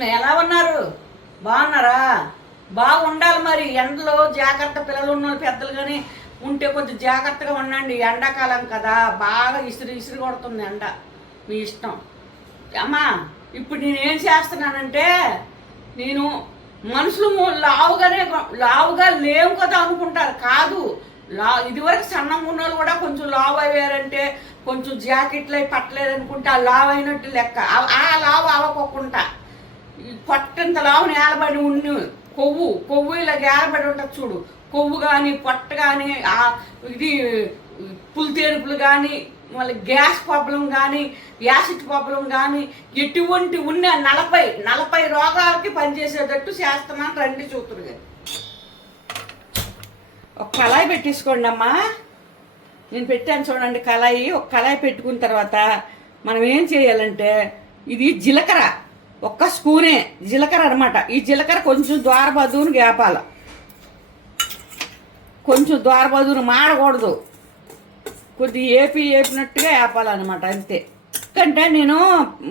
ఎలా ఉన్నారు? బాగున్నారా? బాగుండాలి మరి. ఎండలో జాగ్రత్త పిల్లలు ఉన్న పెద్దలు కానీ ఉంటే కొంచెం జాగ్రత్తగా ఉండండి. ఎండాకాలం కదా. బాగా ఇసురు ఇసురు కొడుతుంది ఎండ. మీ ఇష్టం. అమ్మా ఇప్పుడు నేనేం చేస్తున్నానంటే నేను మనుషులు లావుగానే లావుగా లేవు కదా అనుకుంటారు. కాదు. లా ఇదివరకు సన్నంగా ఉన్నోళ్ళు కూడా కొంచెం లావు అయ్యారంటే కొంచెం జాకెట్లు అయి పట్టలేదు అనుకుంటే ఆ లావు అయినట్టు లెక్క. ఆ- లావు అవ్వకోకుండా ఈ నేలబడి ఉన్ని కొవ్వు కొవ్వు ఇలా ఏలబడి ఉంటుంది చూడు. కొవ్వు కానీ పొట్ట కానీ ఆ ఇది పులితేరుపులు కానీ మళ్ళీ గ్యాస్ ప్రాబ్లం కానీ యాసిడ్ ప్రాబ్లం కానీ ఎటువంటి ఉన్న నలభై నలభై రోగాలకి పనిచేసేటట్టు చేస్తున్నాను రండి చూతురు గారు. ఒక కళాయి పెట్టేసుకోండి అమ్మా. నేను పెట్టాను చూడండి కళాయి. ఒక కళాయి పెట్టుకున్న తర్వాత మనం ఏం చేయాలంటే ఇది జీలకర్ర. ఒక్క స్పూనే జీలకర్ర అనమాట ఈ జీలకర్ర కొంచెం ద్వారబదువును గేపాల కొంచెం ద్వారబదువును మాడకూడదు. కొద్ది ఏపి ఏపినట్టుగా వేపాలన్నమాట అంతే. ఎందుకంటే నేను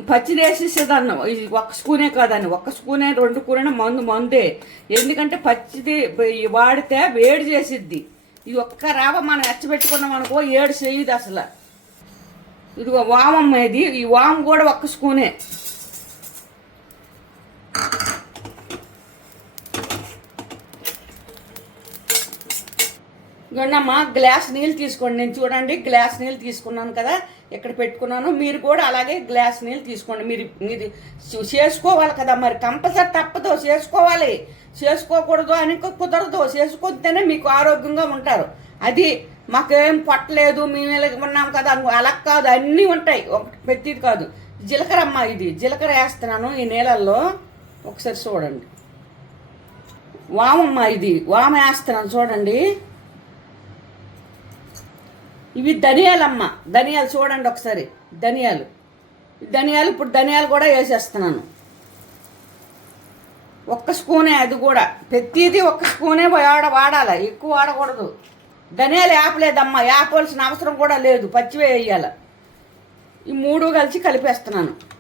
పచ్చి వేసేసేదాన్ని ఇది ఒక్క స్పూనే కాదని ఒక్క స్పూనే రెండు కూరనే మందు మందే. ఎందుకంటే పచ్చిది వాడితే వేడి చేసిద్ది. ఇది ఒక్క రావ మనం ఎచ్చబెట్టుకున్నాం అనుకో ఏడు చేయదు అసలు. ఇదిగో వామమ్మ ఇది ఈ వాము కూడా ఒక్క స్పూనే. గొన్నమ్మ గ్లాస్ నీళ్ళు తీసుకోండి. నేను చూడండి గ్లాస్ నీళ్ళు తీసుకున్నాను కదా ఇక్కడ పెట్టుకున్నాను. మీరు కూడా అలాగే గ్లాస్ నీళ్ళు తీసుకోండి. మీరు మీరు చేసుకోవాలి కదా మరి. కంపల్సరీ తప్పదు చేసుకోవాలి. చేసుకోకూడదు అని కుదరదు. చేసుకుంటేనే మీకు ఆరోగ్యంగా ఉంటారు. అది మాకేం పట్టలేదు మేము ఇలా ఉన్నాం కదా అలా కాదు. అన్నీ ఉంటాయి. ఒకటి ప్రతిది కాదు. జీలకర్ర అమ్మ ఇది. జీలకర్ర వేస్తున్నాను ఈ నీళ్ళల్లో. ఒకసారి చూడండి. వామమ్మ ఇది. వామ వేస్తున్నాను. చూడండి. ఇవి ధనియాలమ్మ. ధనియాలు చూడండి ఒకసారి. ధనియాలు. ధనియాలు ఇప్పుడు ధనియాలు కూడా వేసేస్తున్నాను. ఒక్క స్పూనే అది కూడా. ప్రతిదీ ఒక్క స్పూనే వాడ వాడాలి. ఎక్కువ వాడకూడదు. ధనియాలు వేపలేదమ్మా వేపవలసిన అవసరం కూడా లేదు. పచ్చివే వేయాలి. ఈ మూడు కలిసి కలిపేస్తున్నాను.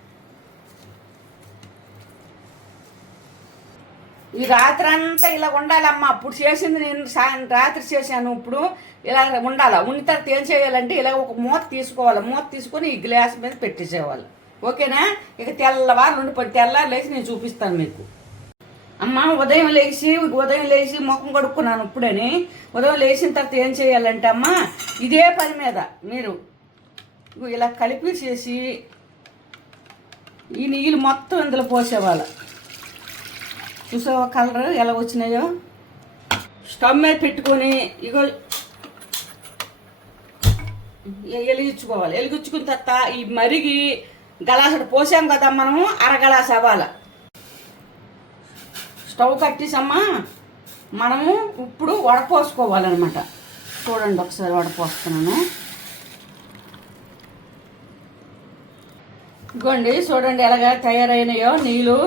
ఈ రాత్రి అంతా ఇలా ఉండాలమ్మా. అప్పుడు చేసింది నేను సాయం రాత్రి చేశాను. ఇప్పుడు ఇలా ఉండాలి? ఉండిన తర్వాత ఏం చేయాలంటే ఇలా ఒక మూత తీసుకోవాలి. మూత తీసుకొని ఈ గ్లాస్ మీద పెట్టేసేవాళ్ళు. ఓకేనా? ఇక తెల్లవారు రెండు పది తెల్లారు లేచి నేను చూపిస్తాను మీకు. అమ్మ ఉదయం లేచి ఉదయం లేచి ముఖం కడుక్కున్నాను ఇప్పుడని. ఉదయం లేచిన తర్వాత ఏం చేయాలంటే అమ్మ ఇదే పని మీద మీరు ఇలా కలిపి చేసి ఈ నీళ్ళు మొత్తం ఇందులో పోసేవాళ్ళు. చూసావా కలర్ ఎలా వచ్చినాయో? స్టవ్ మీద పెట్టుకొని ఇగో ఎలిగించుకోవాలి వెలిగించుకోవాలి. తర్వాత ఈ మరిగి గలాసడు పోసాం కదా మనము అరగలాస అవ్వాలి. స్టవ్ కట్టేసమ్మా మనము ఇప్పుడు వడపోసుకోవాలన్నమాట. చూడండి ఒకసారి వడపోస్తున్నాను. ఇగోండి చూడండి ఎలాగ తయారైనాయో నీళ్ళు.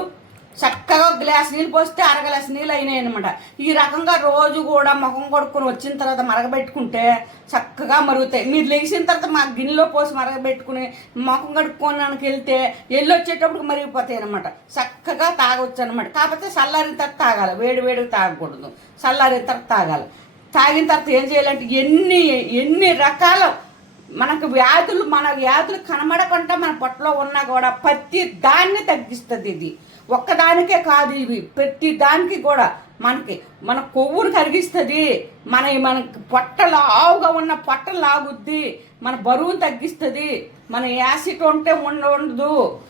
చక్కగా గ్లాస్ నీళ్ళు పోస్తే అర గ్లాస్ నీళ్ళు అయినాయి అనమాట ఈ రకంగా రోజు కూడా ముఖం కొడుకుని వచ్చిన తర్వాత మరగబెట్టుకుంటే చక్కగా మరుగుతాయి. మీరు లెగిసిన తర్వాత మా గిన్నెలో పోసి మరగబెట్టుకుని ముఖం కడుక్కోడానికి వెళ్తే ఎల్లు వచ్చేటప్పుడు మరిగిపోతాయి అనమాట చక్కగా తాగొచ్చు అనమాట కాకపోతే చల్లారిన తర్వాత తాగాలి. వేడి వేడికి తాగకూడదు. చల్లారిన తర్వాత తాగాలి. తాగిన తర్వాత ఏం చేయాలంటే ఎన్ని ఎన్ని రకాల మనకు వ్యాధులు మన వ్యాధులు కనబడకుండా మన పొట్టలో ఉన్నా కూడా ప్రతి దాన్ని తగ్గిస్తుంది ఇది. ఒక్కదానికే కాదు ఇవి. ప్రతి దానికి కూడా మనకి మన కొవ్వును కరిగిస్తుంది. మన మనకి పొట్ట లావుగా ఉన్న పొట్ట లాగుద్ది. మన బరువును తగ్గిస్తుంది. మన యాసిడ్ ఉంటే ఉండ ఉండదు.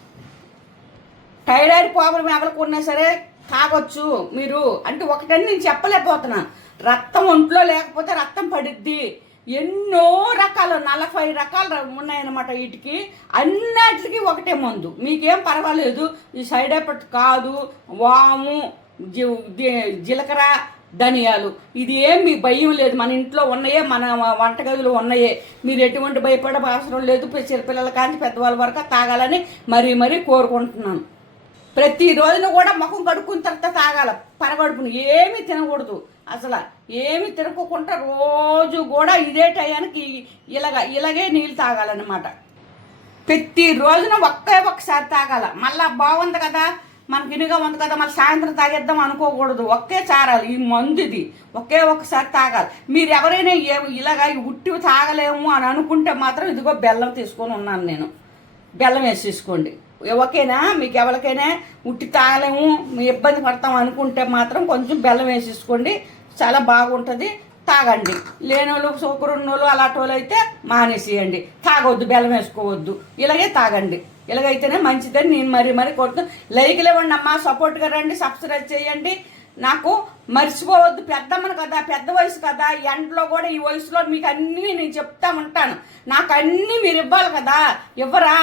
థైరాయిడ్ ప్రాబ్లం ఎవరికి ఉన్నా సరే తాగొచ్చు మీరు. అంటే ఒకటని నేను చెప్పలేకపోతున్నాను. రక్తం ఒంట్లో లేకపోతే రక్తం పడిద్ది. ఎన్నో రకాలు నలభై రకాలు ఉన్నాయన్నమాట వీటికి. అన్నిటికీ ఒకటే మందు. మీకేం పర్వాలేదు ఈ సైడ్ ఎఫెక్ట్ కాదు వాము జీలకర్ర ధనియాలు. ఇది ఏం మీ భయం లేదు. మన ఇంట్లో ఉన్నాయే మన వంటగదిలో ఉన్నాయే. మీరు ఎటువంటి భయపడే అవసరం లేదు చిన్నపిల్లల కానీ పెద్దవాళ్ళ వరకు తాగాలని మరీ మరీ కోరుకుంటున్నాను. ప్రతి రోజున కూడా ముఖం కడుక్కున్న తర్వాత తాగాల. పరగడుపును ఏమీ తినకూడదు. అసలు ఏమి తిరగకుండా రోజు కూడా ఇదే టయానికి ఇలాగ ఇలాగే నీళ్ళు తాగాలన్నమాట. ప్రతి రోజున ఒక్కే ఒక్కసారి తాగాల. మళ్ళా బాగుంది కదా మనకి ఇనుగా ఉంది కదా మళ్ళీ సాయంత్రం తాగేద్దాం అనుకోకూడదు. ఒకే చారాలి ఈ మందు ఇది ఒకే ఒకసారి తాగాలి. మీరు ఎవరైనా ఏ- ఇలాగా ఉట్టి తాగలేము అని అనుకుంటే మాత్రం ఇదిగో బెల్లం తీసుకొని ఉన్నాను నేను. బెల్లం వేసేసుకోండి. ఓకేనా మీకు ఎవరికైనా ఉట్టి తాగలేము మీ ఇబ్బంది పడతాం అనుకుంటే మాత్రం కొంచెం బెల్లం వేసేసుకోండి. చాలా బాగుంటుంది. తాగండి. లేనోళ్ళు సూకరు ఉన్నోళ్ళు అలాంటి వాళ్ళు అయితే మానేసేయండి. తాగొద్దు బెల్లం వేసుకోవద్దు. ఇలాగే తాగండి. ఇలాగైతేనే మంచిదని నేను మరి మరి కొడుతూ లైక్లు ఇవ్వండి అమ్మా సపోర్ట్గా రండి సబ్స్క్రైబ్ చేయండి. నాకు మర్చిపోవద్దు పెద్దమ్మను కదా పెద్ద వయసు కదా ఎండలో కూడా ఈ వయసులో మీకు అన్నీ నేను చెప్తా ఉంటాను. నాకు అన్నీ మీరు ఇవ్వాలి కదా ఇవ్వరా?